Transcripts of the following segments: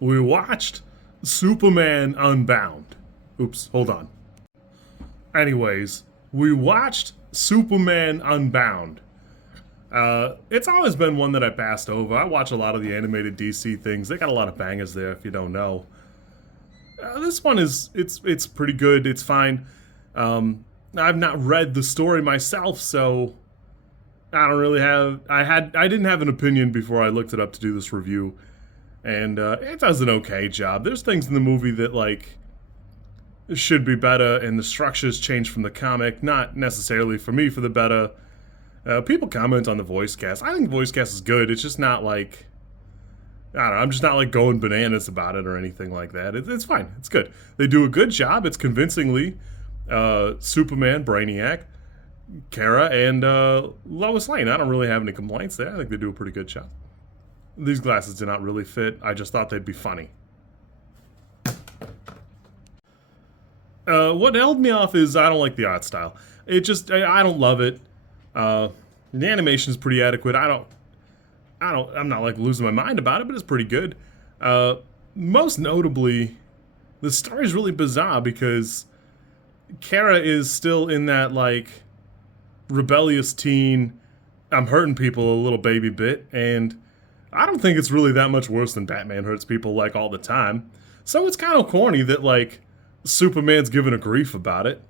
we watched Superman Unbound. Oops, hold on. Anyways, we watched Superman Unbound. It's always been one that I passed over. I watch a lot of the animated DC things. They got a lot of bangers there, if you don't know. This one it's pretty good. It's fine. I've not read the story myself, so I don't really have. I didn't have an opinion before I looked it up to do this review, and it does an okay job. There's things in the movie that like should be better, and the structures changed from the comic, not necessarily for me for the better. People comment on the voice cast. I think the voice cast is good. It's just not like I don't know. I'm just not like going bananas about it or anything like that. It's fine. It's good. They do a good job. It's convincingly Superman, Brainiac, Kara, and Lois Lane. I don't really have any complaints there. I think they do a pretty good job. These glasses do not really fit. I just thought they'd be funny. What held me off is I don't like the art style. I don't love it. The animation is pretty adequate. I'm not like losing my mind about it, but it's pretty good. Most notably, the story is really bizarre because Kara is still in that like rebellious teen, I'm hurting people a little baby bit, and I don't think it's really that much worse than Batman hurts people like all the time. So it's kind of corny that like Superman's giving a grief about it.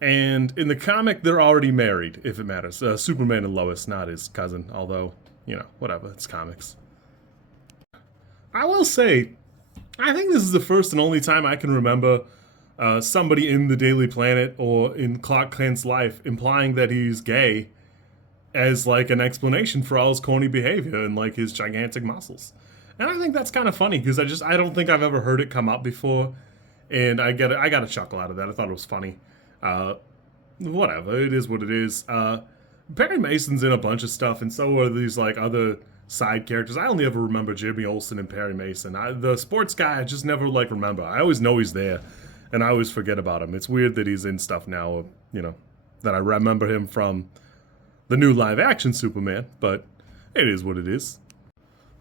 And in the comic, they're already married, if it matters. Superman and Lois, not his cousin, although, you know, whatever, it's comics. I will say, I think this is the first and only time I can remember somebody in the Daily Planet or in Clark Kent's life implying that he's gay as like an explanation for all his corny behavior and like his gigantic muscles. And I think that's kind of funny because I don't think I've ever heard it come up before, and I got a chuckle out of that. I thought it was funny. Whatever, it is what it is. Perry Mason's in a bunch of stuff, and so are these like other side characters. I only ever remember Jimmy Olsen and Perry Mason. The sports guy, I just never like remember. I always know he's there, and I always forget about him. It's weird that he's in stuff now, you know, that I remember him from the new live-action Superman, but it is what it is.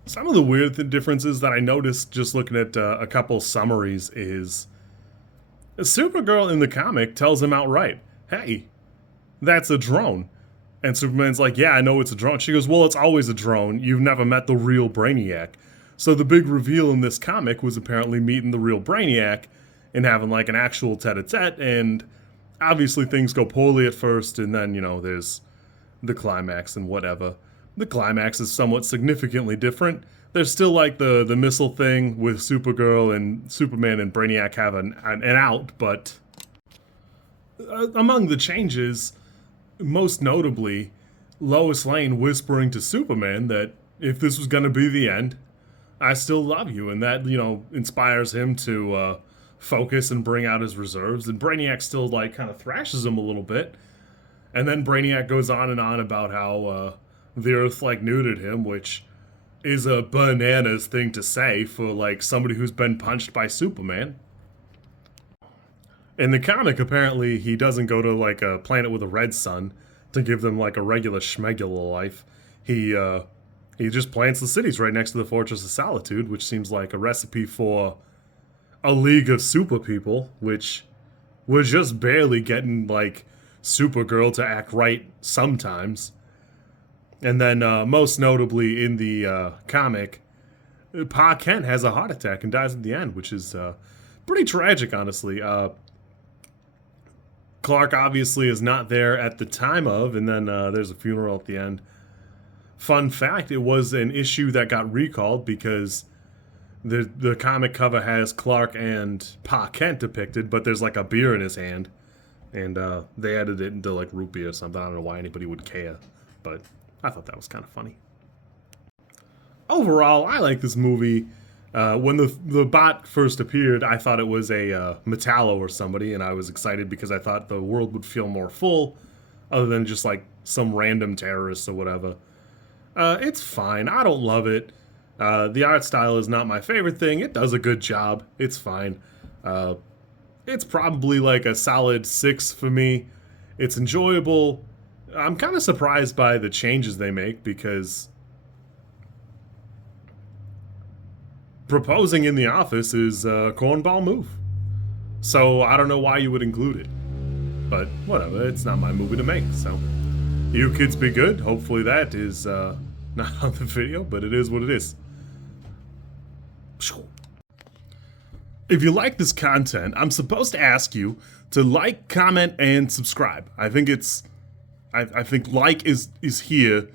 Some of the weird differences that I noticed just looking at a couple summaries is Supergirl in the comic tells him outright, hey, that's a drone. And Superman's like, yeah, I know it's a drone. She goes, well, it's always a drone. You've never met the real Brainiac. So the big reveal in this comic was apparently meeting the real Brainiac and having like an actual tete-a-tete. And obviously things go poorly at first, and then, you know, there's the climax and whatever. The climax is somewhat significantly different. There's still like the missile thing with Supergirl and Superman and Brainiac have an out, but among the changes, most notably, Lois Lane whispering to Superman that if this was going to be the end, I still love you, and that, you know, inspires him to focus and bring out his reserves, and Brainiac still like kind of thrashes him a little bit, and then Brainiac goes on and on about how the Earth like neutered him, which is a bananas thing to say for like somebody who's been punched by Superman. In the comic, apparently, he doesn't go to like a planet with a red sun to give them like a regular schmegula life. He just plants the cities right next to the Fortress of Solitude, which seems like a recipe for a league of super people, which was just barely getting like Supergirl to act right sometimes. And then most notably in the comic, Pa Kent has a heart attack and dies at the end, which is pretty tragic, honestly. Clark obviously is not there at the time of, and then there's a funeral at the end. Fun fact, it was an issue that got recalled because the comic cover has Clark and Pa Kent depicted, but there's like a beer in his hand, and they added it into like root beer or something. I don't know why anybody would care, but I thought that was kind of funny. Overall, I like this movie. When the bot first appeared, I thought it was a Metallo or somebody, and I was excited because I thought the world would feel more full, other than just like some random terrorists or whatever. It's fine. I don't love it. The art style is not my favorite thing. It does a good job. It's fine. It's probably like a solid 6 for me. It's enjoyable. I'm kind of surprised by the changes they make because proposing in the office is a cornball move. So I don't know why you would include it. But whatever, it's not my movie to make, so. You kids be good. Hopefully that is not on the video, but it is what it is. If you like this content, I'm supposed to ask you to like, comment, and subscribe. I think I think like is here,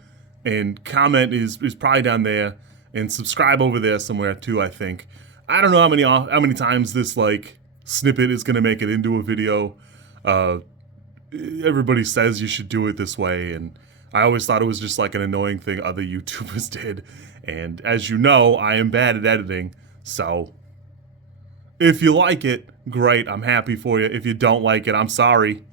and comment is probably down there, and subscribe over there somewhere too, I think. I don't know how many times this like snippet is gonna make it into a video. Everybody says you should do it this way, and I always thought it was just like an annoying thing other YouTubers did. And as you know, I am bad at editing, so if you like it, great, I'm happy for you. If you don't like it, I'm sorry.